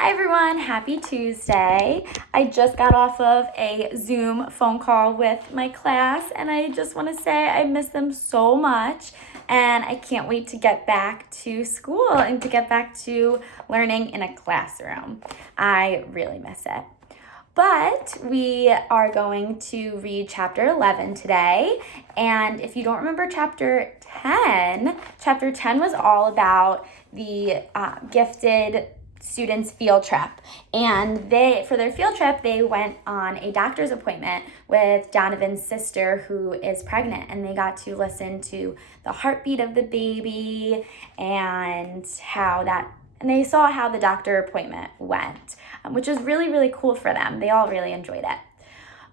Hi everyone, happy Tuesday. I just got off of a Zoom phone call with my class and I just want to say I miss them so much and I can't wait to get back to school and to get back to learning in a classroom. I really miss it. But we are going to read chapter 11 today. And if you don't remember chapter 10 was all about the gifted students' field trip. And for their field trip, they went on a doctor's appointment with Donovan's sister who is pregnant. And they got to listen to the heartbeat of the baby and they saw how the doctor appointment went, which is really, really cool for them. They all really enjoyed it.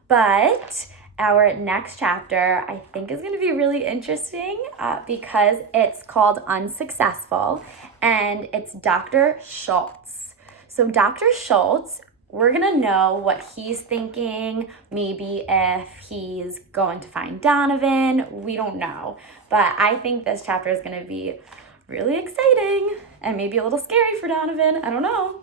But our next chapter, I think, is going to be really interesting because it's called Unsuccessful, and it's Dr. Schultz. So Dr. Schultz, we're going to know what he's thinking, maybe if he's going to find Donovan. We don't know. But I think this chapter is going to be really exciting and maybe a little scary for Donovan. I don't know.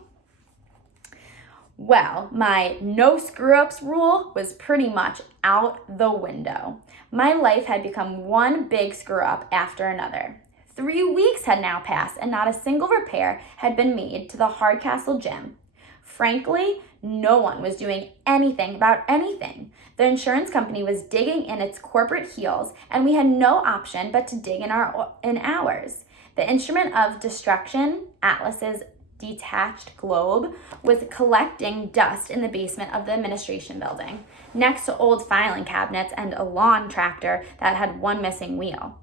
Well, my no screw-ups rule was pretty much out the window. My life had become one big screw-up after another. 3 weeks had now passed and not a single repair had been made to the Hardcastle gym. Frankly, no one was doing anything about anything. The insurance company was digging in its corporate heels and we had no option but to dig in ours. The instrument of destruction, Atlas's detached globe, was collecting dust in the basement of the administration building, next to old filing cabinets and a lawn tractor that had one missing wheel.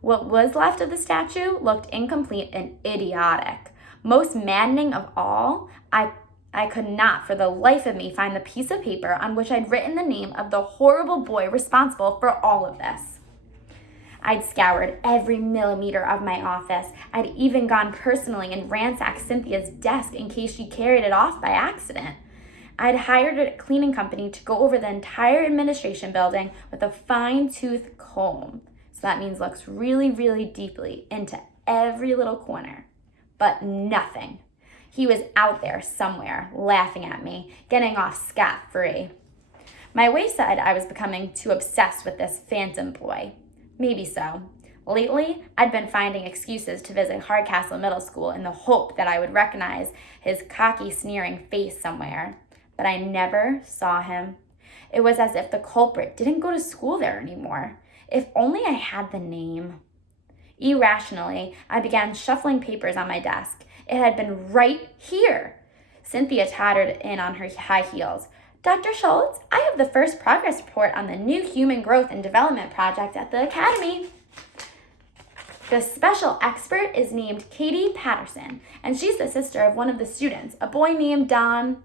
What was left of the statue looked incomplete and idiotic. Most maddening of all, I could not for the life of me find the piece of paper on which I'd written the name of the horrible boy responsible for all of this. I'd scoured every millimeter of my office. I'd even gone personally and ransacked Cynthia's desk in case she carried it off by accident. I'd hired a cleaning company to go over the entire administration building with a fine-tooth comb. So that means looks really, really deeply into every little corner. But nothing. He was out there somewhere, laughing at me, getting off scot-free. My wife said I was becoming too obsessed with this phantom boy. Maybe so. Lately, I'd been finding excuses to visit Hardcastle Middle School in the hope that I would recognize his cocky, sneering face somewhere. But I never saw him. It was as if the culprit didn't go to school there anymore. If only I had the name. Irrationally, I began shuffling papers on my desk. It had been right here. Cynthia tottered in on her high heels. Dr. Schultz, I have the first progress report on the new Human Growth and Development Project at the Academy. The special expert is named Katie Patterson, and she's the sister of one of the students, a boy named Don.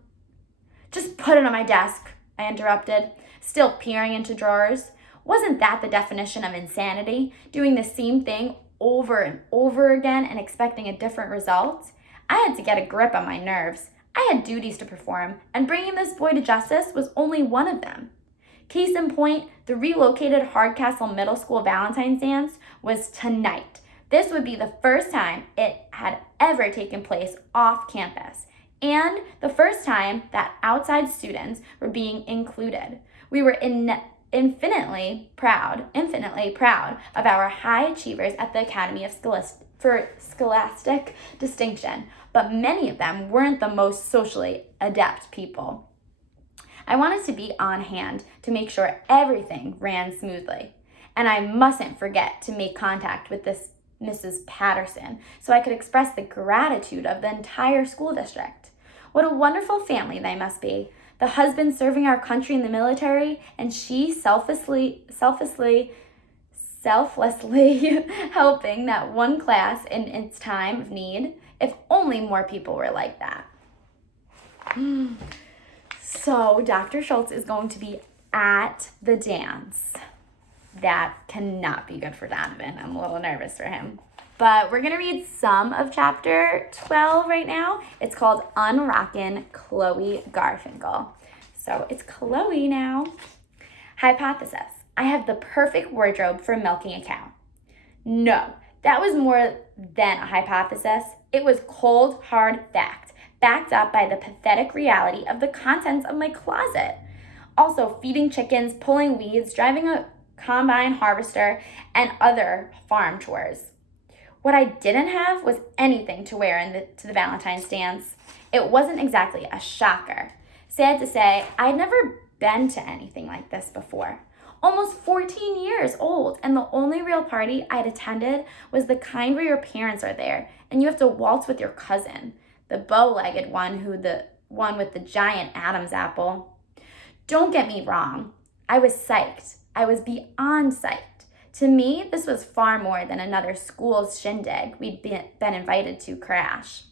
Just put it on my desk, I interrupted, still peering into drawers. Wasn't that the definition of insanity? Doing the same thing over and over again and expecting a different result? I had to get a grip on my nerves. I had duties to perform, and bringing this boy to justice was only one of them. Case in point, the relocated Hardcastle Middle School Valentine's Dance was tonight. This would be the first time it had ever taken place off campus, and the first time that outside students were being included. We were infinitely proud of our high achievers at the Academy for scholastic distinction, but many of them weren't the most socially adept people. I wanted to be on hand to make sure everything ran smoothly, and I mustn't forget to make contact with this Mrs. Patterson so I could express the gratitude of the entire school district. What a wonderful family they must be. The husband serving our country in the military, and she selflessly helping that one class in its time of need. If only more people were like that. So Dr. Schultz is going to be at the dance. That cannot be good for Donovan. I'm a little nervous for him. But we're going to read some of chapter 12 right now. It's called Unrockin' Chloe Garfinkel. So it's Chloe now. Hypothesis. I have the perfect wardrobe for milking a cow. No, that was more than a hypothesis. It was cold, hard fact. backed up by the pathetic reality of the contents of my closet. Also, feeding chickens, pulling weeds, driving a combine harvester, and other farm chores. What I didn't have was anything to wear to the Valentine's dance. It wasn't exactly a shocker. Sad to say, I'd never been to anything like this before. Almost 14 years old, and the only real party I'd attended was the kind where your parents are there and you have to waltz with your cousin, the bow-legged one with the giant Adam's apple. Don't get me wrong, I was psyched. I was beyond psyched. To me, this was far more than another school's shindig we'd been invited to crash.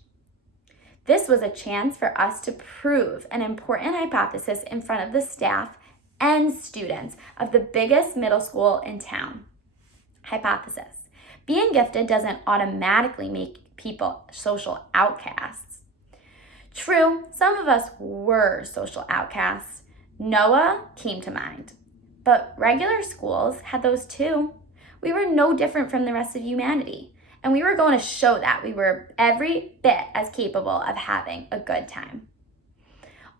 This was a chance for us to prove an important hypothesis in front of the staff and students of the biggest middle school in town. Hypothesis: being gifted doesn't automatically make people social outcasts. True, some of us were social outcasts. Noah came to mind. But regular schools had those too. We were no different from the rest of humanity, and we were going to show that we were every bit as capable of having a good time.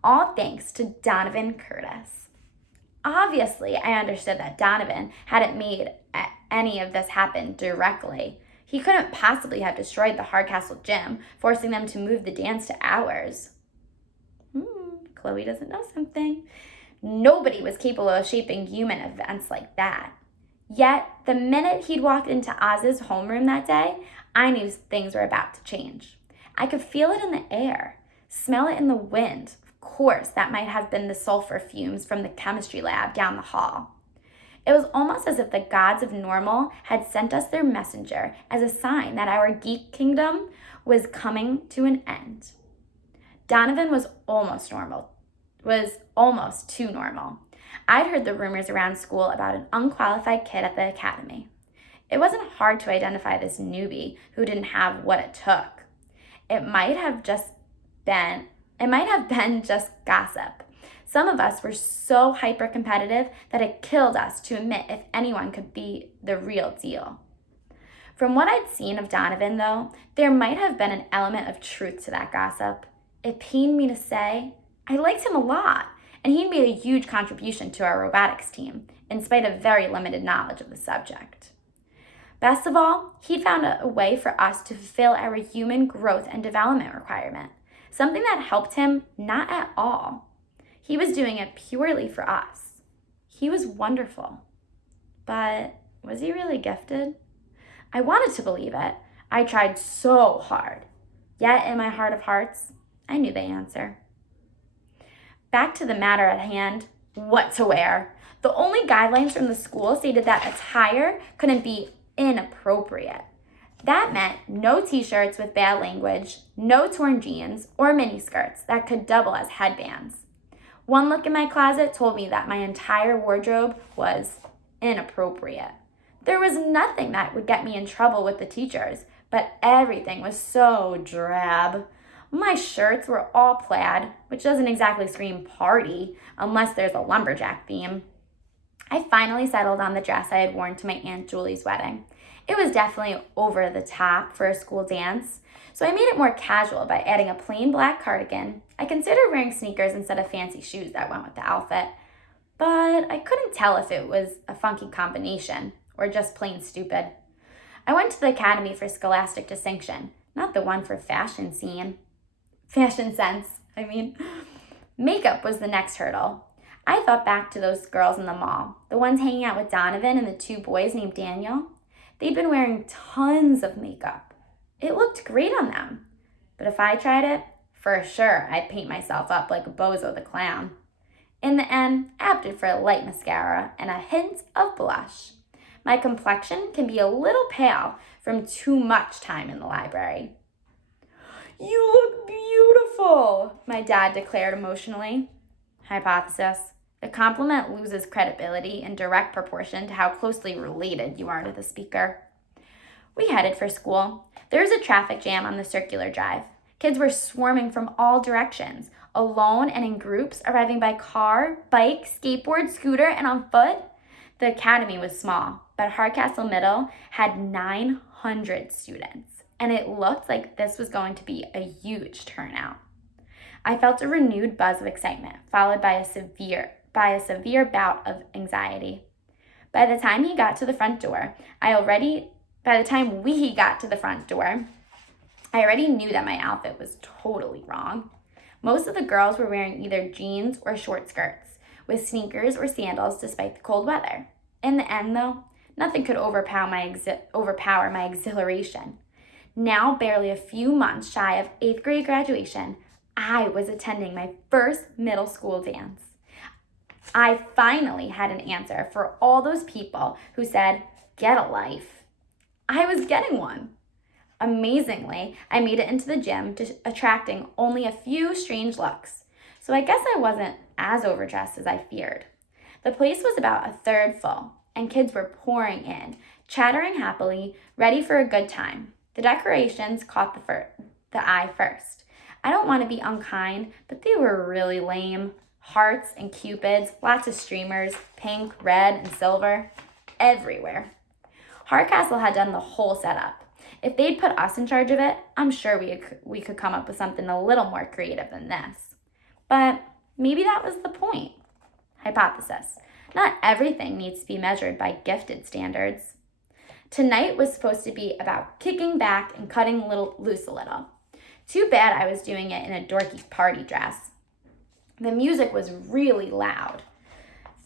All thanks to Donovan Curtis. Obviously, I understood that Donovan hadn't made any of this happen directly. He couldn't possibly have destroyed the Hardcastle gym, forcing them to move the dance to ours. Chloe doesn't know something. Nobody was capable of shaping human events like that. Yet, the minute he'd walked into Oz's homeroom that day, I knew things were about to change. I could feel it in the air, smell it in the wind. Of course, that might have been the sulfur fumes from the chemistry lab down the hall. It was almost as if the gods of normal had sent us their messenger as a sign that our geek kingdom was coming to an end. Donovan was almost too normal. I'd heard the rumors around school about an unqualified kid at the academy. It wasn't hard to identify this newbie who didn't have what it took. It might have been just gossip. Some of us were so hyper-competitive that it killed us to admit if anyone could be the real deal. From what I'd seen of Donovan, though, there might have been an element of truth to that gossip. It pained me to say, I liked him a lot, and he'd made a huge contribution to our robotics team, in spite of very limited knowledge of the subject. Best of all, he'd found a way for us to fulfill our human growth and development requirement, something that helped him not at all. He was doing it purely for us. He was wonderful. But was he really gifted? I wanted to believe it. I tried so hard. Yet in my heart of hearts, I knew the answer. Back to the matter at hand, what to wear. The only guidelines from the school stated that attire couldn't be inappropriate. That meant no t-shirts with bad language, no torn jeans or miniskirts that could double as headbands. One look in my closet told me that my entire wardrobe was inappropriate. There was nothing that would get me in trouble with the teachers, but everything was so drab. My shirts were all plaid, which doesn't exactly scream party unless there's a lumberjack theme. I finally settled on the dress I had worn to my Aunt Julie's wedding. It was definitely over the top for a school dance, so I made it more casual by adding a plain black cardigan. I considered wearing sneakers instead of fancy shoes that went with the outfit, but I couldn't tell if it was a funky combination or just plain stupid. I went to the Academy for Scholastic Distinction, not the one for fashion sense. Makeup was the next hurdle. I thought back to those girls in the mall, the ones hanging out with Donovan and the two boys named Daniel. They'd been wearing tons of makeup. It looked great on them. But if I tried it, for sure I'd paint myself up like Bozo the Clown. In the end, I opted for a light mascara and a hint of blush. My complexion can be a little pale from too much time in the library. You look beautiful, my dad declared emotionally. Hypothesis: the compliment loses credibility in direct proportion to how closely related you are to the speaker. We headed for school. There was a traffic jam on the circular drive. Kids were swarming from all directions, alone and in groups, arriving by car, bike, skateboard, scooter, and on foot. The academy was small, but Hardcastle Middle had 900 students, and it looked like this was going to be a huge turnout. I felt a renewed buzz of excitement, followed by a severe bout of anxiety. By the time we got to the front door, I already knew that my outfit was totally wrong. Most of the girls were wearing either jeans or short skirts, with sneakers or sandals despite the cold weather. In the end, though, nothing could overpower my exhilaration. Now, barely a few months shy of 8th grade graduation, I was attending my first middle school dance. I finally had an answer for all those people who said, "Get a life." I was getting one. Amazingly, I made it into the gym, attracting only a few strange looks. So I guess I wasn't as overdressed as I feared. The place was about a third full, and kids were pouring in, chattering happily, ready for a good time. The decorations caught the eye first. I don't want to be unkind, but they were really lame. Hearts and cupids, lots of streamers, pink, red, and silver, everywhere. Hardcastle had done the whole setup. If they'd put us in charge of it, I'm sure we could come up with something a little more creative than this. But maybe that was the point. Hypothesis. Not everything needs to be measured by gifted standards. Tonight was supposed to be about kicking back and cutting loose a little. Too bad I was doing it in a dorky party dress. The music was really loud.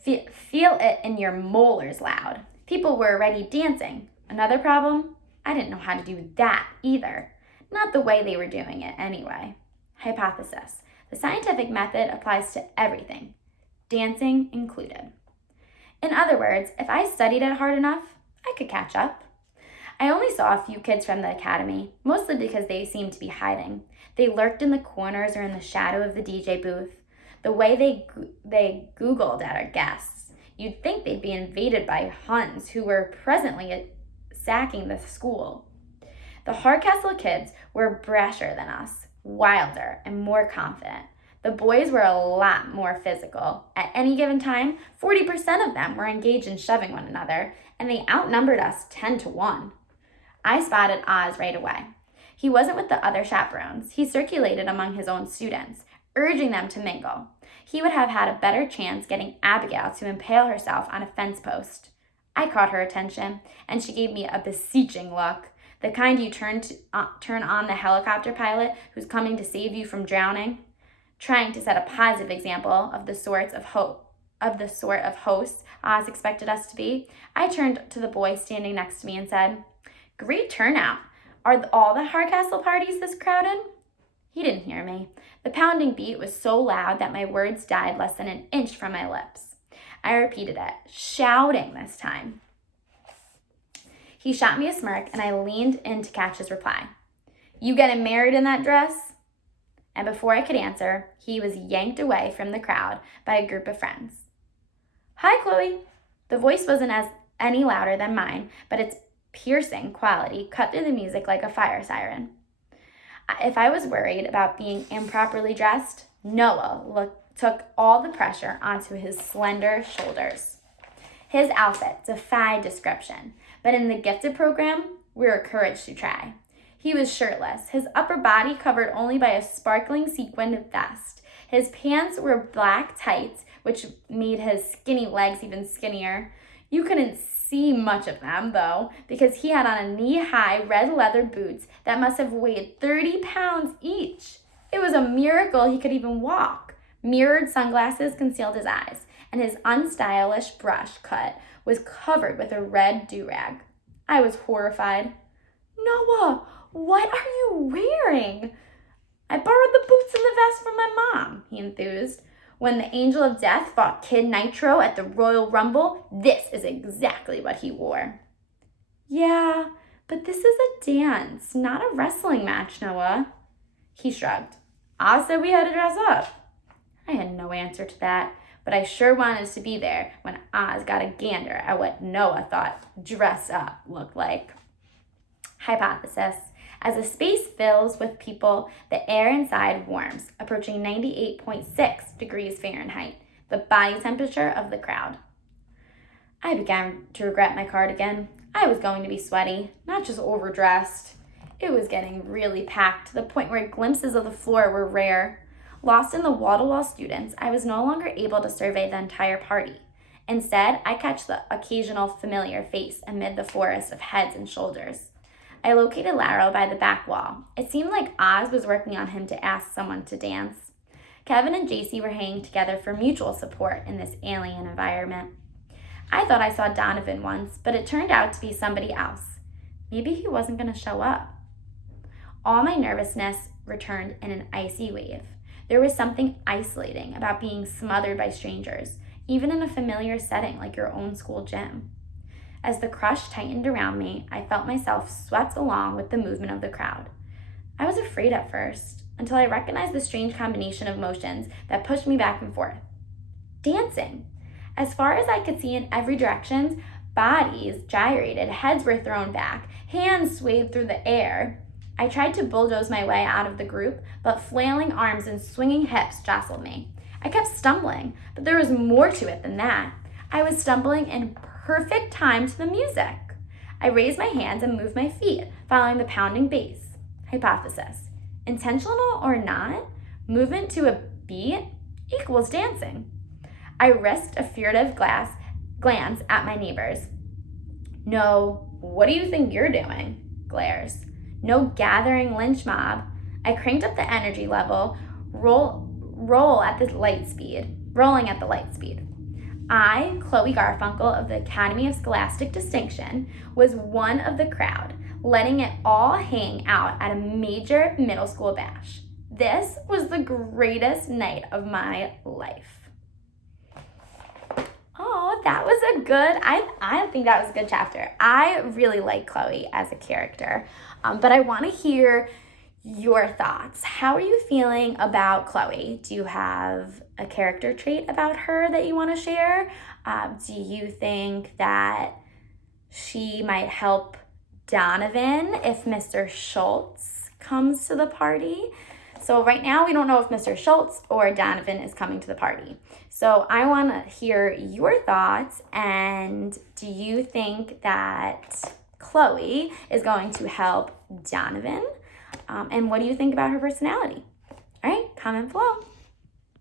Feel it in your molars loud. People were already dancing. Another problem? I didn't know how to do that either. Not the way they were doing it anyway. Hypothesis. The scientific method applies to everything, dancing included. In other words, if I studied it hard enough, I could catch up. I only saw a few kids from the academy, mostly because they seemed to be hiding. They lurked in the corners or in the shadow of the DJ booth. The way they Googled at our guests, you'd think they'd be invaded by Huns who were presently sacking the school. The Hardcastle kids were brasher than us, wilder, and more confident. The boys were a lot more physical. At any given time, 40% of them were engaged in shoving one another, and they outnumbered us 10-1. I spotted Oz right away. He wasn't with the other chaperones. He circulated among his own students, urging them to mingle. He would have had a better chance getting Abigail to impale herself on a fence post. I caught her attention, and she gave me a beseeching look, the kind you turn on the helicopter pilot who's coming to save you from drowning. Trying to set a positive example of the sort of hosts Oz expected us to be, I turned to the boy standing next to me and said, "Great turnout. Are all the Hardcastle parties this crowded?" He didn't hear me. The pounding beat was so loud that my words died less than an inch from my lips. I repeated it, shouting this time. He shot me a smirk, and I leaned in to catch his reply. "You getting married in that dress?" And before I could answer, he was yanked away from the crowd by a group of friends. "Hi, Chloe." The voice wasn't any louder than mine, but its piercing quality cut through the music like a fire siren. If I was worried about being improperly dressed, Noah took all the pressure onto his slender shoulders. His outfit defied description, but in the gifted program, we were encouraged to try. He was shirtless, his upper body covered only by a sparkling sequined vest. His pants were black tights, which made his skinny legs even skinnier. You couldn't see much of them, though, because he had on a knee-high red leather boots that must have weighed 30 pounds each. It was a miracle he could even walk. Mirrored sunglasses concealed his eyes, and his unstylish brush cut was covered with a red do-rag. I was horrified. "Noah, what are you wearing?" "I borrowed the boots and the vest from my mom," he enthused. "When the Angel of Death fought Kid Nitro at the Royal Rumble, this is exactly what he wore." "Yeah, but this is a dance, not a wrestling match, Noah." He shrugged. "Oz said we had to dress up." I had no answer to that, but I sure wanted to be there when Oz got a gander at what Noah thought dress up looked like. Hypothesis. As the space fills with people, the air inside warms, approaching 98.6 degrees Fahrenheit, the body temperature of the crowd. I began to regret my cardigan. I was going to be sweaty, not just overdressed. It was getting really packed to the point where glimpses of the floor were rare. Lost in the wall-to-wall students, I was no longer able to survey the entire party. Instead, I catch the occasional familiar face amid the forest of heads and shoulders. I located Laro by the back wall. It seemed like Oz was working on him to ask someone to dance. Kevin and JC were hanging together for mutual support in this alien environment. I thought I saw Donovan once, but it turned out to be somebody else. Maybe he wasn't going to show up. All my nervousness returned in an icy wave. There was something isolating about being smothered by strangers, even in a familiar setting like your own school gym. As the crush tightened around me, I felt myself swept along with the movement of the crowd. I was afraid at first, until I recognized the strange combination of motions that pushed me back and forth. Dancing! As far as I could see in every direction, bodies gyrated, heads were thrown back, hands swayed through the air. I tried to bulldoze my way out of the group, but flailing arms and swinging hips jostled me. I kept stumbling, but there was more to it than that. I was stumbling in perfect time to the music. I raised my hands and moved my feet, following the pounding bass. Hypothesis: intentional or not, movement to a beat equals dancing. I risked a furtive glance at my neighbors. No, what do you think you're doing? Glares. No gathering lynch mob. I cranked up the energy level, rolling at the light speed. I, Chloe Garfunkel of the Academy of Scholastic Distinction, was one of the crowd, letting it all hang out at a major middle school bash. This was the greatest night of my life. Oh, that was a good, I think that was a good chapter. I really like Chloe as a character, but I want to hear your thoughts. How are you feeling about Chloe? Do you have a character trait about her that you want to share? Do you think that she might help Donovan if Mr. Schultz comes to the party? So right now we don't know if Mr. Schultz or Donovan is coming to the party. So I want to hear your thoughts, and do you think that Chloe is going to help Donovan? And what do you think about her personality? All right, comment below.